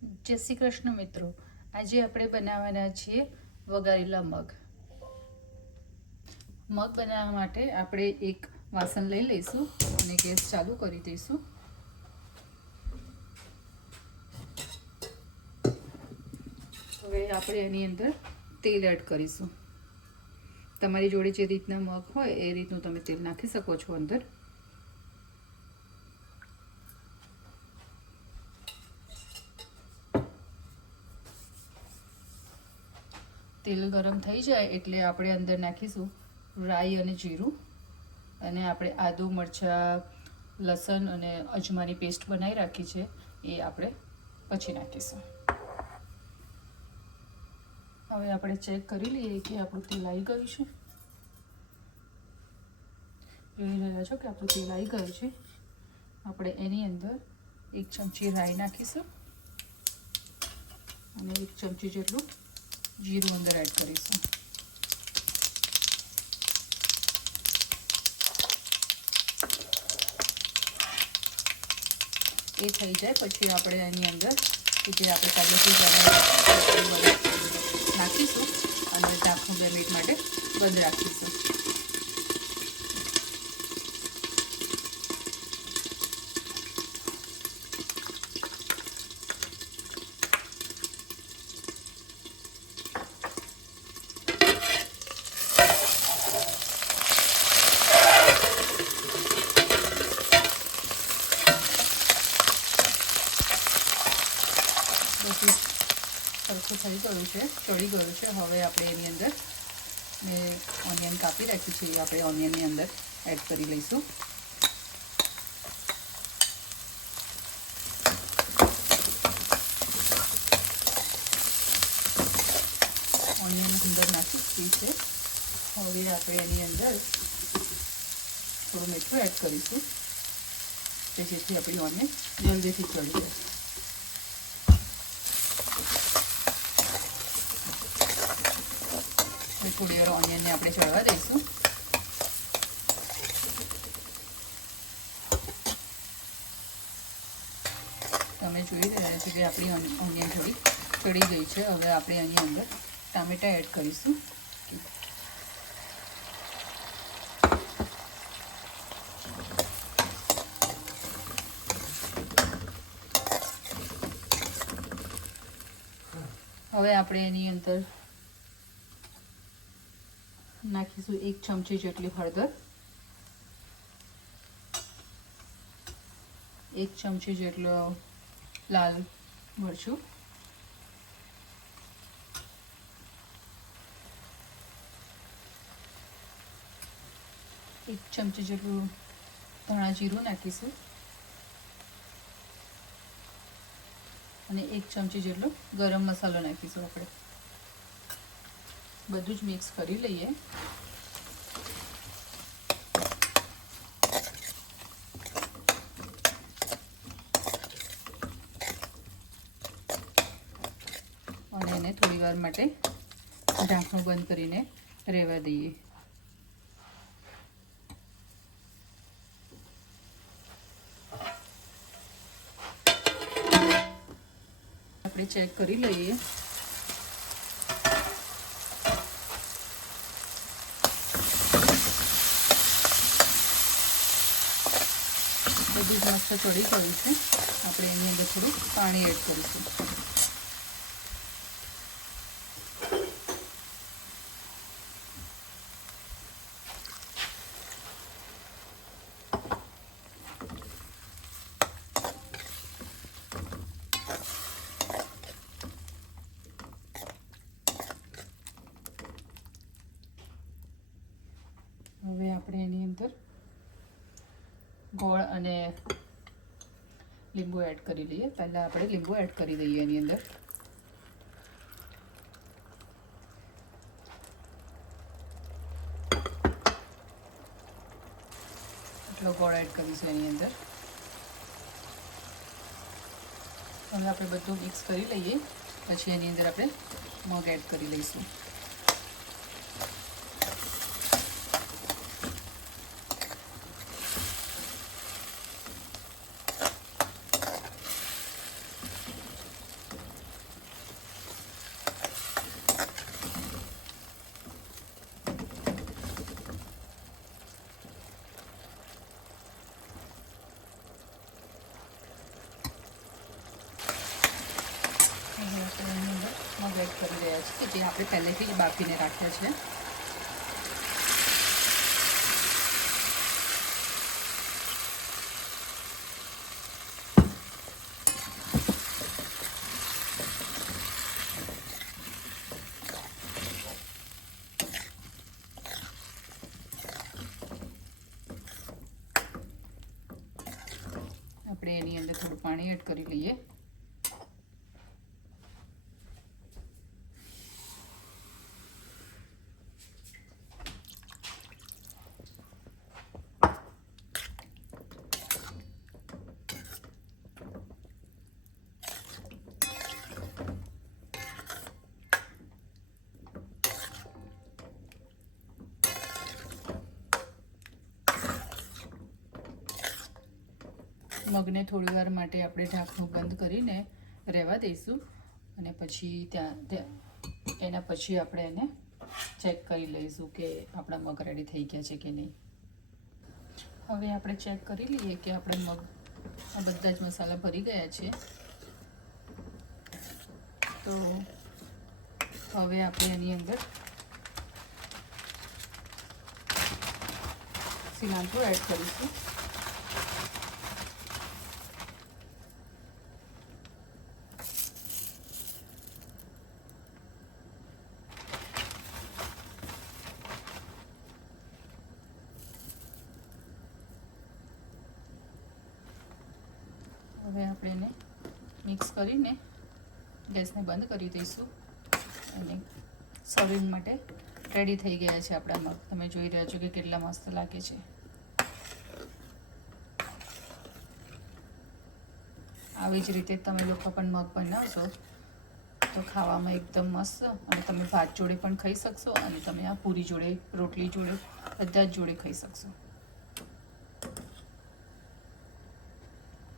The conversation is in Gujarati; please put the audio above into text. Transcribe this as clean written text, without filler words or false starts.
જય શ્રી કૃષ્ણ મિત્રો. આજે આપણે બનાવવાના છીએ વઘારેલા મગ. મગ બનાવવા માટે આપણે એક વાસણ લઈ લઈશું અને ગેસ ચાલુ કરી દઈશું. હવે આપણે એની અંદર તેલ એડ કરીશું. તમારી જોડે જે રીતના મગ હોય એ રીતનું તમે તેલ નાખી શકો છો અંદર. તેલ ગરમ થઈ જાય એટલે આપણે અંદર નાખીશું રાઈ અને જીરું, અને આપણે આદુ મરચાં લસણ અને અજમાની પેસ્ટ બનાવી રાખી છે એ આપણે પછી નાખીશું. હવે આપણે ચેક કરી લઈએ કે આપણું તેલ આવી ગયું છે. જોઈ રહ્યા છો કે આપણું તેલ આવી ગયું છે. આપણે એની અંદર 1 ચમચી રાઈ નાખીશું અને 1 ચમચી જેટલું જીરું અંદર એડ કરીશું. એ થઈ જાય પછી આપણે એની અંદર જે આપણે પહેલેથી નાખીશું અને ઢાંકણું 2 મિનિટ માટે બંધ રાખીશું. બધું સરખું થઈ ગયું છે, ચડી ગયું છે. હવે આપણે એની અંદર મેં ઓનિયન કાપી રાખ્યું છે એ આપણે ઓનિયનની અંદર એડ કરી લઈશું. ઓનિયન અંદર નાખી દીધી છે. હવે આપણે એની અંદર થોડું મીઠું એડ કરીશું જેથી આપણી ઓનિયન જલ્દીથી ચડી જાય. થોડી વાર ઓનિયનને આપણે ચડવા દઈશું. તમે જોઈ રહ્યા છો કે આપણી ઓનિયન થોડી ચડી ગઈ છે. હવે આપણે આની અંદર ટામેટાં એડ કરીશું. હવે આપણે એની અંદર નાખીશું 1 ચમચી જેટલી હળદર, 1 ચમચી જેટલો લાલ મરચું, 1 ચમચી જેટલું ધાણા જીરું નાખીશું અને 1 ચમચી જેટલો ગરમ મસાલો નાખીશું. આપણે બધું જ મિક્સ કરી લઈએ. અને એને થોડી વાર માટે ઢાંકણું બંધ કરીને રહેવા દઈએ. આપણે ચેક કરી લઈએ. બધું જ મસ્ત ચડી ગયું છે. આપણે એની અંદર થોડું પાણી એડ કરીશું. હવે આપણે એની અંદર ગોળ અને લીંબુ એડ કરી લઈએ. પહેલાં આપણે લીંબુ એડ કરી દઈએ એની અંદર. એટલો ગોળ એડ કરીશું એની અંદર. હવે આપણે બધું મિક્સ કરી લઈએ. પછી એની અંદર આપણે મગ એડ કરી લઈશું. હવે આપણે એની અંદર મગ એડ કરી રહ્યા છીએ કે જે આપણે પહેલેથી જ બાફીને રાખ્યા છે. આપણે એની અંદર થોડું પાણી એડ કરી લઈએ. મગને થોડી વાર માટે આપણે ઢાંકણું બંધ કરીને રહેવા દઈશું અને પછી એના પછી આપણે એને ચેક કરી લઈશું કે આપણા મગ રેડી થઈ ગયા છે કે નહીં. હવે આપણે ચેક કરી લઈએ કે આપણા મગ આ બધા જ મસાલા ભરી ગયા છે. તો હવે આપણે એની અંદર સિલાંટ્રો એડ કરીશું. હવે આપણે એને મિક્સ કરીને ગેસને બંધ કરી દઈશું અને સર્વિંગ માટે રેડી થઈ ગયા છે આપણા મગ. તમે જોઈ રહ્યા છો કે કેટલા મસ્ત લાગે છે. આવી જ રીતે તમે લોકો પણ મગ બનાવશો તો ખાવામાં એકદમ મસ્ત, અને તમે ભાત જોડે પણ ખાઈ શકશો અને તમે આ પૂરી જોડે, રોટલી જોડે, બધા જ જોડે ખાઈ શકશો.